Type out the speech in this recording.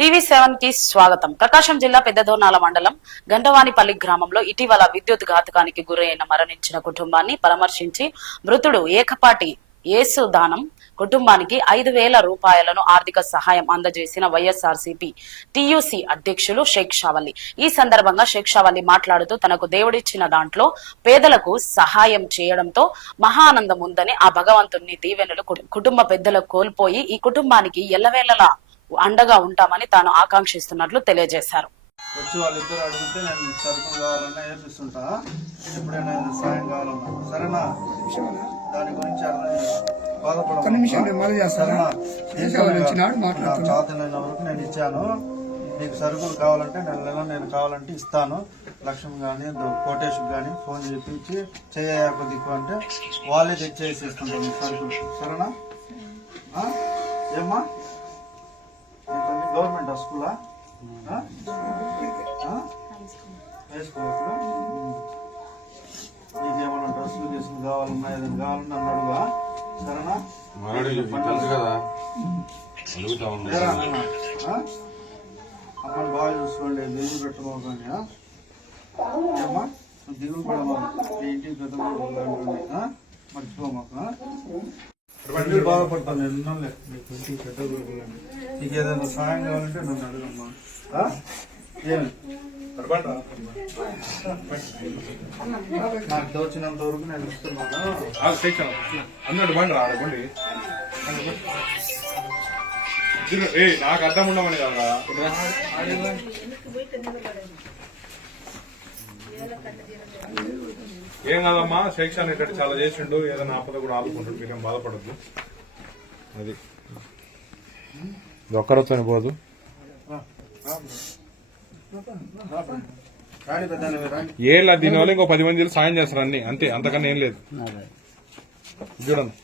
TV7 కి స్వాగతం. ప్రకాశం జిల్లా పెద్దదోర్నాల మండలం గండవానిపల్లి గ్రామంలో ఇటీవల విద్యుత్ ఘాతకానికి గురైన మరణించిన కుటుంబాన్ని పరామర్శించి మృతుడు ఏకపాటి యేసుదానం కుటుంబానికి 5,000 రూపాయలను ఆర్థిక సహాయం అందజేసిన వైఎస్ఆర్సీపీ టీయూసీ అధ్యక్షులు షేక్ షావలి. ఈ సందర్భంగా షేక్ షావలి మాట్లాడుతూ తనకు దేవుడిచ్చిన దాంట్లో పేదలకు సహాయం చేయడంతో మహా ఆనందం ఉందని, ఆ భగవంతుని దీవెనలు కుటుంబ పెద్దలకు కోల్పోయి ఈ కుటుంబానికి ఎల్లవేళలా అండగా ఉంటామని తాను ఆకాంక్షిస్తున్నట్లు తెలియజేశారు. వచ్చి వాళ్ళిద్దరు అడిగితే నేను సరుకులు కావాలన్నా వేపిస్తుంటా, ఎప్పుడైనా సాయం కావాలన్నా సరేనా. దాని గురించి చాతనైన వరకు నేను ఇచ్చాను. నీకు సరుకులు కావాలంటే నెల నేను కావాలంటే ఇస్తాను. లక్ష్యం కానీ కోటేశ్వర్ కానీ ఫోన్ చేపించి చేయకు దిక్కు అంటే వాళ్ళే తెచ్చేసి ఇస్తుంటాను సరుకులు, సరేనా. ఏమ్మా గవర్నమెంట్ స్కూలా నీకేమన్నా డ్రెస్సులు తీసుకుని కావాలన్నా ఏదైనా కావాలన్నా అన్నాడుగా, సరేనా. అమ్మని బాగా చూసుకోండి, దిగులు పెట్టబోకండి. ఏమ్మా దిగులు పడమా, ఇంటికి పెద్ద మర్చిపోమాక. బాధపడతాను నేను, నీకు ఇంటికి పెద్ద గురుకులండి. నీకు ఏదైనా సాయం కావాలంటే నన్ను అడగమ్మా. ఏమి నాకు తోచినంత వరకు నేను ఇస్తున్నాను. నాకు అర్థం ఉండమని కదా ఏం కాదమ్మా. శిక్షణ ఇక్కడ చాలా చేసిండు, ఏదైనా ఆపద కూడా ఆదుకుంటాడు, మీరేం బాధపడద్దు. అది ఒక్కరితో పోదు. ఏం లేదు, దీనివల్ల ఇంకో 10 మంది సాయం చేస్తారు అన్ని, అంతే, అంతకన్నా ఏం లేదు. చూడండి.